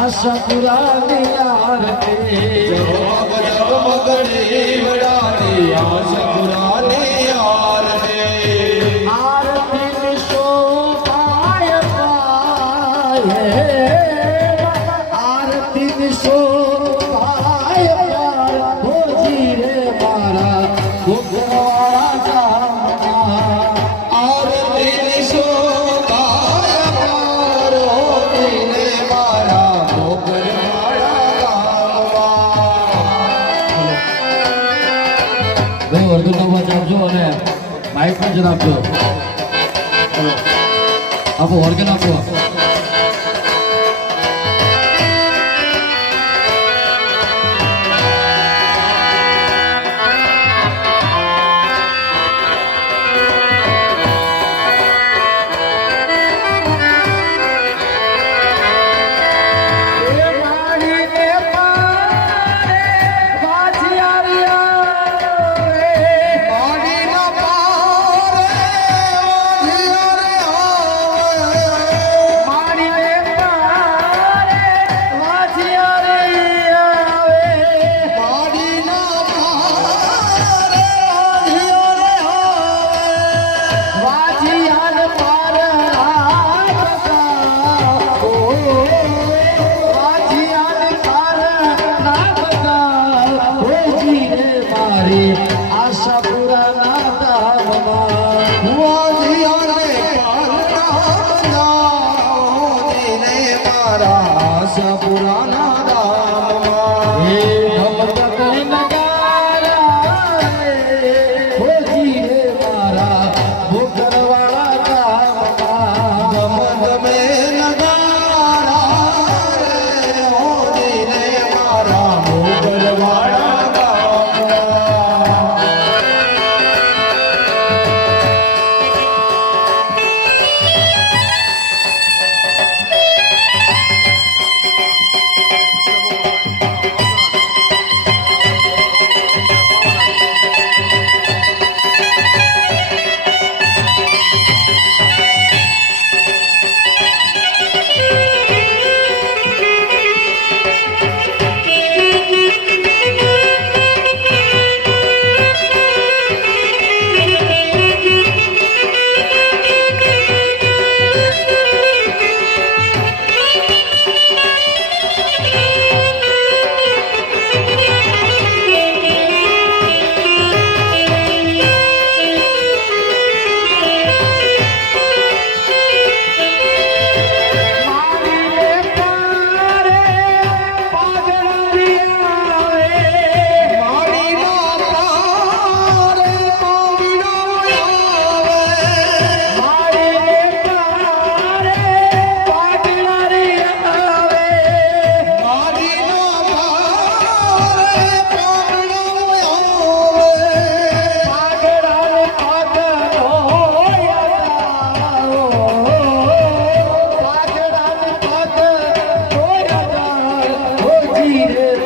આશાપુરાની આરતી જગમગની વડાની આશાપુરાની આરતી આરતી શોભાય પાયે આરતી શોભાય પાર ભોજી રે મારા ગોગરવાળા ગામમાં આરતી શોભાય પાર ભોજી રે મારા વર્ધુ નવા આપજો અને માઇક પણ જરા આપજો. આપો ઓર્ગન આપો.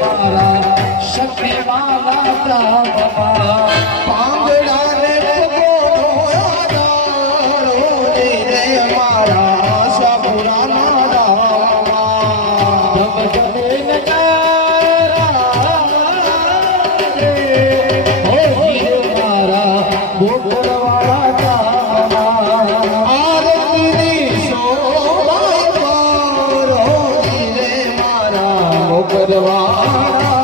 મારા શક્તિ માના ધામમાં પાંગડાને પગોળો રે મારા આશાપુરાના ધામમાં ધમ ધમે નગારા રે હો વીર મારા ગોકળવાળા ધામમાં આરતીની શોભા કરો રે મારા મોકરવાળા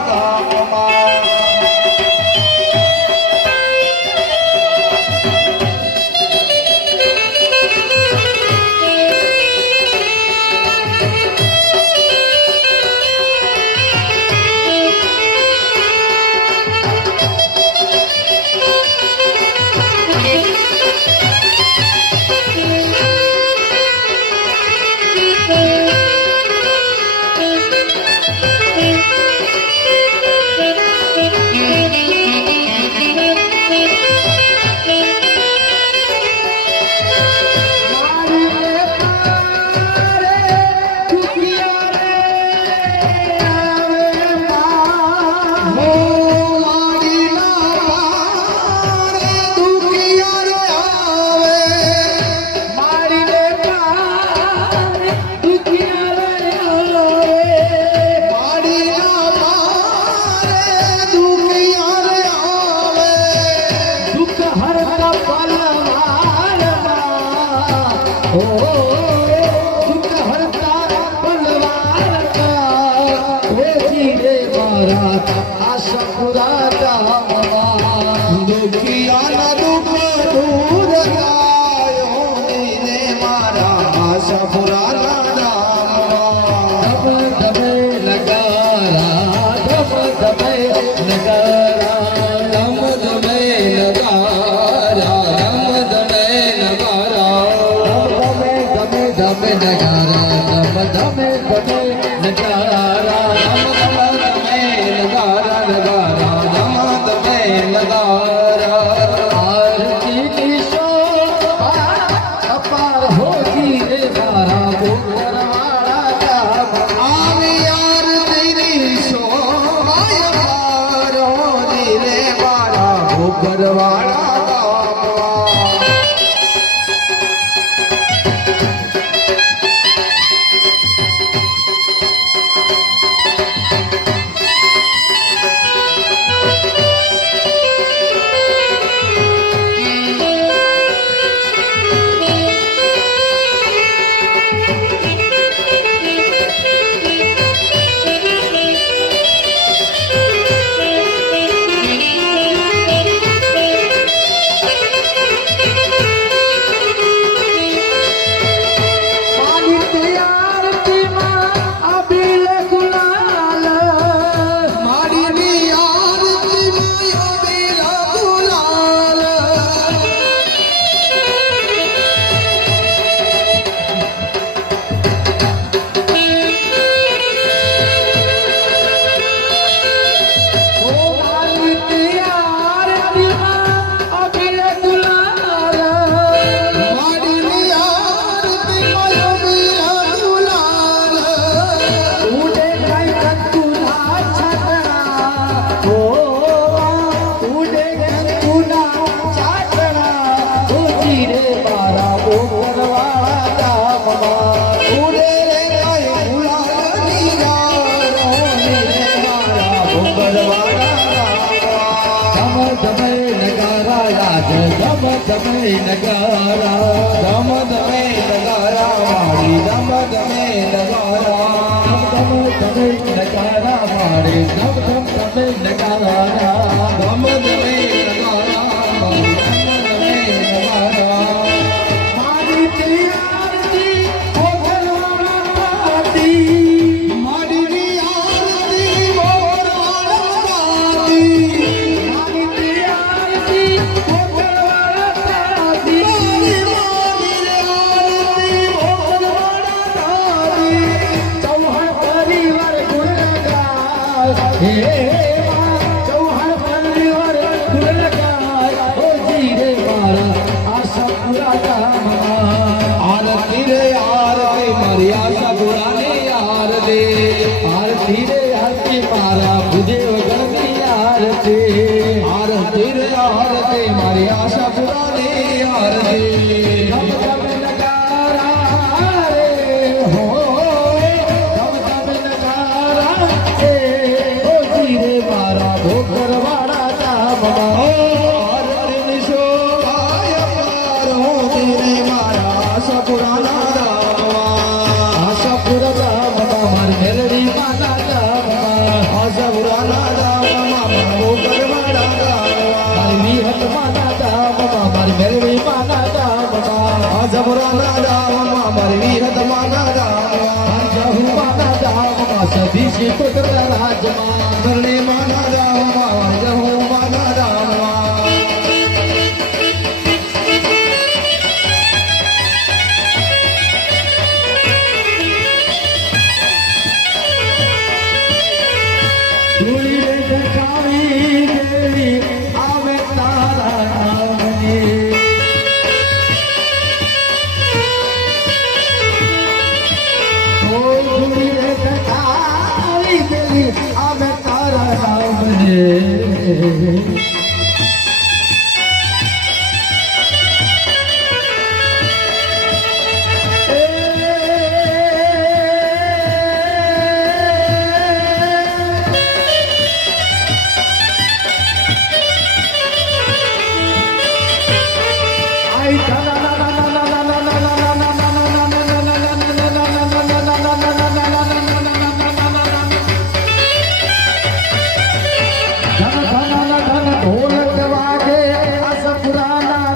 ગામમાં દુખિયાના દુઃખ દૂર થાય રે મારા આશાપુરાના ધામમાં ધમ નગારા ધમ નગારા ધમ ધમે નગારા ધમ નગારા ધમ નગારા આરતી ની શોભા અપાર હોતી રે મારા ગોકળવાળા ધામમાં ઘરવાળા ગામમાં ધમ ધમે નગારા ધમ ધમે નગારા મારી ધમ ધમે નગારા ધમ ધમે નગારા મારે ધમ ધમ ધમે નગારા ધમ ધમે નગારા મારી ધમ ધમે નગારા મારી તે આરતી ગોકળવાળા ગાતી મારી આરતી મોરવાળા ગાતી મારી તે આરતી ગોકળવાળા ગાતી ચૌહાણ પરિવાર ગુણગાય હે ચૌહાણ પરિવાર ગુણગાય ઓ જીરે મારા આશાપુરા ગામમાં આરતી રે આરતી મારી આશાપુરાની આરતી આરતી રે આરતી મારા ભૂદેવ ગણની આરતી આરતી રે આરતી મારી આશા પુરાની આરતી ધમ ધમ નગારા રે હો ધમ ધમ નગારા રે ઓ જીરે મારા ભોકર વાળા ધામમાં આરતી શોભાય પારો તીરે મારા આશા પુરાના દામમાં આશાપુર ધામમાં મારી મેલડી માના ધામમાં આશા પુરાના દામમાં મારો કરવાડા દામમાં મારી વિહત માના ધામમાં મારી મેલડી માના ધામમાં આશા પુરાના દામમાં મારી વિહત માના દામમાં જહુ માના ધામમાં સધી શ્રીપુત્ર રાજમાં ધરણી માના દામમાં જહુ માના દામમાં ધૂળી રે દેખાવી દેવી આવે તારા નામની ઓ ધૂળી રે દેખાવી દેવી આવે તારા નામની ઢોલક વાગે આસપુરાના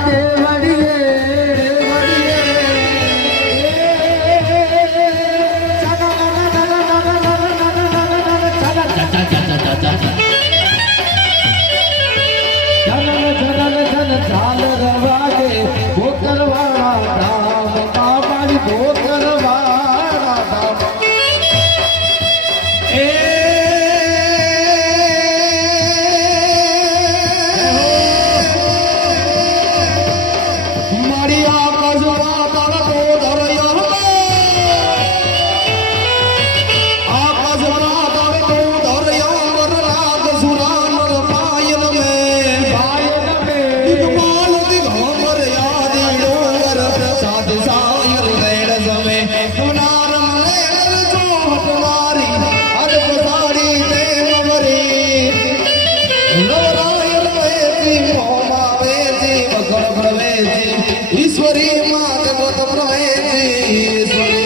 ચાલ રવાગે ભોકરવાળા ધામ મારી ભોકરવાળા ધામ મારી આકાશમાં તળકો ધરયો આકાશમાં તળકો ધરયો રાગ સુરાન પાયલ મે પાયલ મે દિગમાલ દિગમર યાદી ડોંગર સાધ સાયલ વેળ સમે સુનાર મલેર ચોહટ મારી અદ પસાડી તે મવરી નવરાયણ વેતી મોમા વેતી મકર પ્રવેતી ઈશ્વરી માત ગોત પ્રવેતી ઈશ્વરી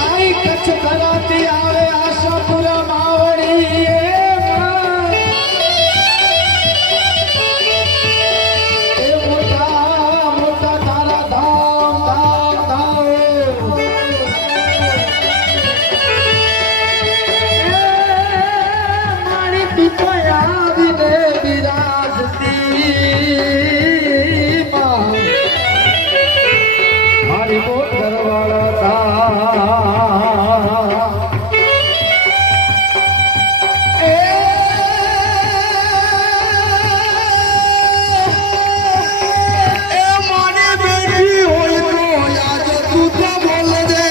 આઈ કચ્છ ધરાતી આવે આશાપુર માવડી એ મોટા મોટા તારા ધામ ધામ ધામ મારી પીપળા આવીને બિરાજતી માં મારી મોટરવાળા ધામ એ મારી બેટી હોય તો યાદ તું તો બોલજે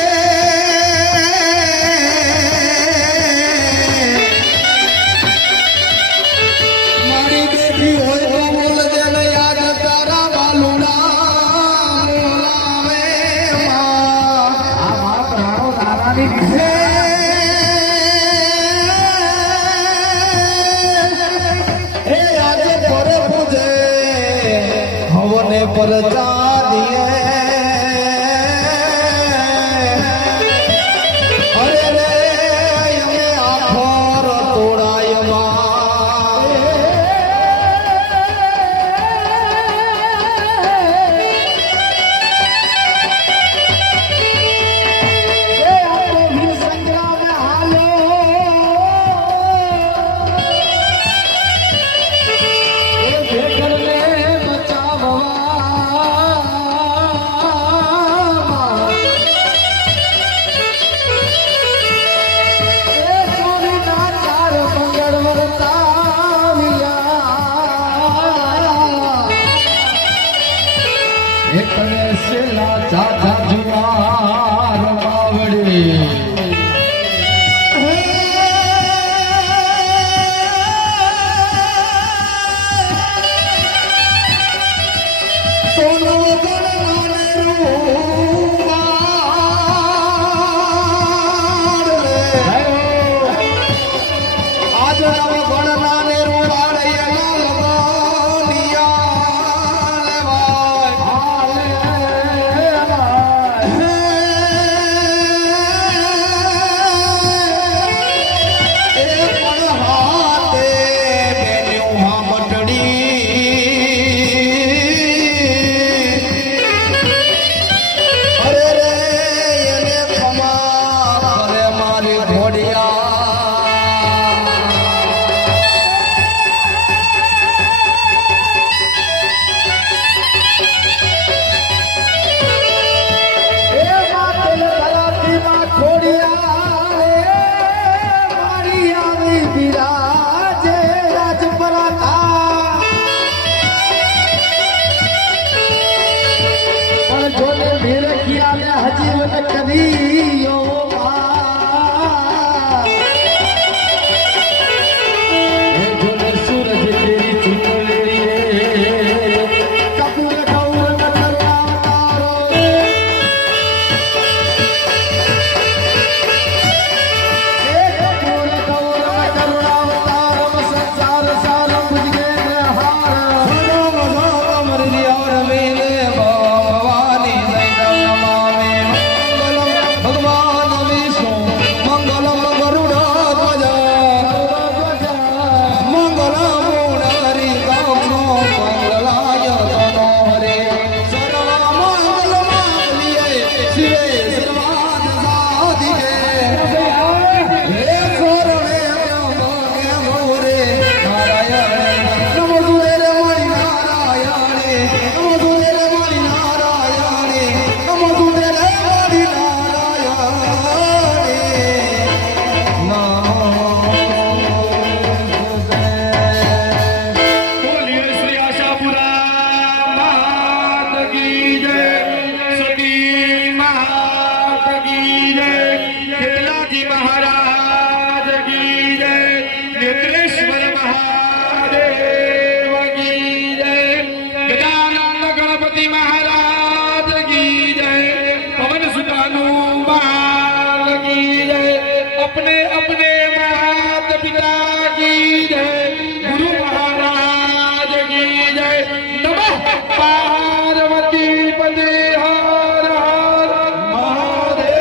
મારી બેટી હોય તો બોલજે ને યાદ તારા વાલુડા બોલાવે માં આ મા પ્રાણો તારાની વિશે હે આજે પર પૂજે હવને પર ચાદીએ અરે રે અમે આખોર તોડાય માં વીર સંગ્રામ હાલ્યો એ ભેગરને બચાવવા વસેલા ચાચા જુવાર માવડી अपने अपने माता पिता की जय, गुरु महाराज की जय। नमः पार्वती पते हर हर महादेव।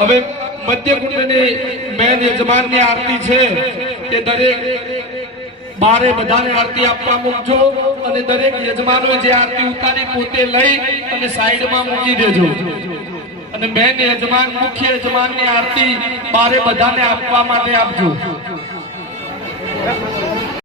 હવે મધ્ય કુંડની મેન યજમાનની આરતી છે કે દરેક બારે બધાને આરતી આપવા મૂકજો અને દરેક યજમાનોએ જે આરતી ઉતારી પોતે લઈ અને સાઈડમાં મૂકી દેજો અને મેન યજમાન મુખ્ય યજમાનની આરતી બારે બધાને આપવા માટે આપજો।